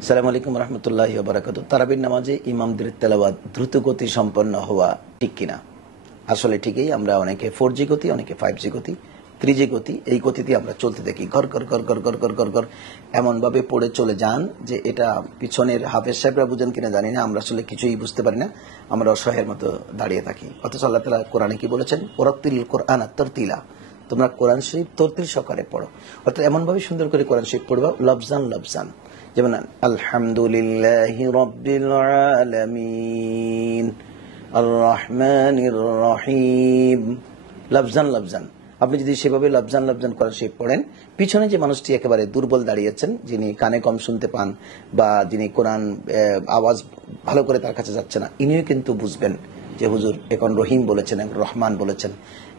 আসসালামু আলাইকুম রহমতুল্লাহি ওয়া বারাকাতুহু। তারাবির নামাজে ইমামদের তেলাওয়াত দ্রুত গতি সম্পন্ন হওয়া ঠিক কিনা? আসলে ঠিকই, আমরা অনেকে 4G গতি, অনেকে 5G গতি, 3G গতি, এই গতিতে আমরা চলতে দেখি। ঘর ঘর ঘর ঘর ঘর ঘর ঘর ঘর এমনভাবে পড়ে চলে যান যে এটা পিছনের হাফেজ সাহেবরা বুঝেন কিনা জানি না, আমরা আসলে কিছুই বুঝতে পারি না। আমরা অসহায়ের মতো দাঁড়িয়ে থাকি। অথচ আল্লাহ তাআলা কোরআনে কি বলেছেন? ওরাত্তিল কোরআন তারতিলা, তোমরা কোরআন শরীফ তরতিল সহকারে পড়ো। অর্থাৎ এমনভাবে সুন্দর করে কোরআন শরীফ পড়বা, লফজান লফজান। যেমন আলহামদুলিল্লাহি রাব্বিল আলামিন আর রহমানির রহিম, লফজান লফজান। আপনি যদি সেভাবে লফজান লফজান কোরআন শরীফ পড়েন, পিছনে যে মানুষটি একেবারে দুর্বল দাঁড়িয়েছেন, যিনি কানে কম শুনতে পান বা যিনি কোরআন আওয়াজ ভালো করে তার কাছে যাচ্ছে না, ইনিও কিন্তু বুঝবেন যে হুজুর এখন রহিম বলেছেন, এখন রহমান বলেছেন,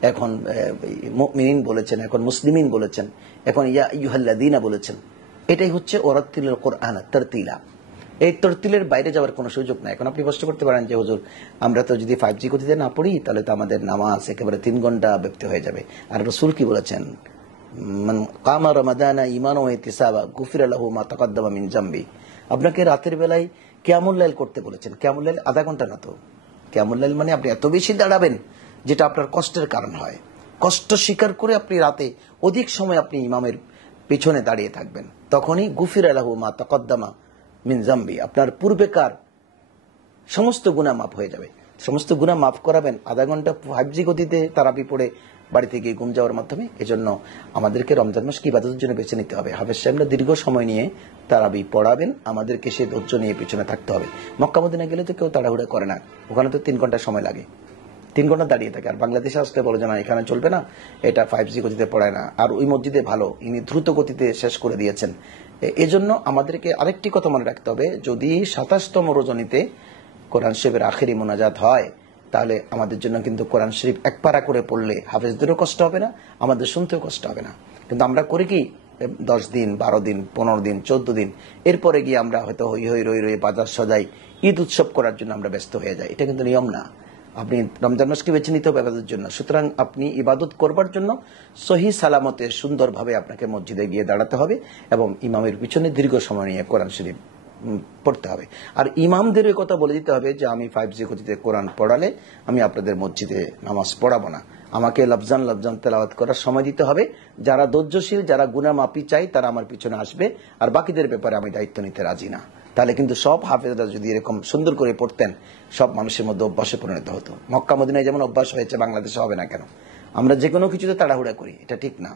এখন মুমিনিন বলেছেন, এখন মুসলিমিন বলেছেন, এখন ইয়া আইয়ুহাল্লাযীনা বলেছেন। এটাই হচ্ছে ওরাত্তিলুল কোরআন তারতিলা। এই তরতিলের বাইরে যাওয়ার কোনো সুযোগ নাই। এখন আপনি প্রশ্ন করতে পারেন যে হুজুর, আমরা তো যদি 5G গতিতে না পড়ি তাহলে তো আমাদের নামাজ একেবারে 3 ঘন্টা ব্যক্তি হয়ে যাবে। আর রাসূল কি বলেছেন? মান কামা রমাদানা ঈমানান ওয়া ইহতিসাবা গুফিরা লাহু মা তাকাদ্দামা মিন জামবি। আপনাকে রাতের বেলায় কিয়ামুল লাইল করতে বলেছেন। কিয়ামুল লাইল আধা ঘন্টা না তো। কিয়ামুল লাইল মানে আপনি এত বেশি দাঁড়াবেন যেটা আপনার কষ্টের কারণ হয়। কষ্ট স্বীকার করে আপনি রাতে অধিক সময় আপনি ইমামের পিছনে দাঁড়িয়ে থাকবেন। তখনই গুফিরা লাহু মা তাকাদ্দামা মিন জামবি, আপনার পূর্বেকার সমস্ত গুনাহ মাফ হয়ে যাবে। সমস্ত গুনাহ মাফ করাবেন আধা ঘন্টা 5G গতিতে তারাবি পড়ে বাড়িতে গিয়ে ঘুম যাওয়ার মাধ্যমে। এজন্য আমাদেরকে রমজান মাসকে ইবাদতের জন্য বেছে নিতে হবে। হাফেজ সাহেবরা দীর্ঘ সময় নিয়ে তারাবি পড়াবেন, আমাদেরকে সে ধৈর্য নিয়ে পিছনে থাকতে হবে। মক্কা মদিনা গেলে তো কেউ তাড়াহুড়া করে না, ওখানে তো 3 ঘন্টা সময় লাগে, 3 ঘন্টা দাঁড়িয়ে থাকে। আর বাংলাদেশে আসলে বলে যে না, এখানে চলবে না, এটা 5G গতিতে পড়ায় না। আর ওই মসজিদে ভালো, ইনি দ্রুত গতিতে শেষ করে দিয়েছেন। এজন্য আমাদেরকে আরেকটি কথা মনে রাখতে হবে, যদি 27তম রজনীতে কোরআন শরীফের আখেরি মোনাজাত হয়, তাহলে আমাদের জন্য কিন্তু কোরআন শরীফ এক পারা করে পড়লে হাফেজদেরও কষ্ট হবে না, আমাদের শুনতেও কষ্ট হবে না। কিন্তু আমরা করি কি, 10 দিন, 12 দিন, 15 দিন, 14 দিন, এরপরে গিয়ে আমরা হয়তো হই হই রই রই বাজার সজাই, ঈদ উৎসব করার জন্য আমরা ব্যস্ত হয়ে যাই। এটা কিন্তু নিয়ম না। আপনি রমজান মাসকে বেছে নিতে হবে ইবাদতের জন্য। সুতরাং আপনি ইবাদত করবার জন্য সহি সালামতে সুন্দরভাবে আপনাকে মসজিদে গিয়ে দাঁড়াতে হবে এবং ইমামের পিছনে দীর্ঘ সময় নিয়ে কোরআন শরীফ পড়তে হবে। আর ইমামদের কথা বলে দিতে হবে যে আমি 5G গতিতে কোরআন পড়ালে আমি আপনাদের মসজিদে নামাজ পড়াবো না, আমাকে লফজান লফজান তেলাওয়াত করার সময় দিতে হবে। যারা ধৈর্যশীল, যারা গুনাহ মাপি চাই, তারা আমার পিছনে আসবে, আর বাকিদের ব্যাপারে আমি দায়িত্ব নিতে রাজি না। তাহলে কিন্তু সব হাফেজরা যদি এরকম সুন্দর করে পড়তেন, সব মানুষের মধ্যে অভ্যাসে পরিণত হতো। মক্কা মদিনায় যেমন অভ্যাস হয়েছে, বাংলাদেশে হবে না কেন? আমরা যে কোনো কিছুতে তাড়াহুড়া করি, এটা ঠিক না।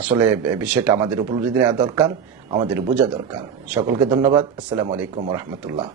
আসলে বিষয়টা আমাদের উপলব্ধি নেওয়া দরকার, আমাদের বোঝা দরকার। সকলকে ধন্যবাদ। আসসালামু আলাইকুম ওয়া রাহমাতুল্লাহ।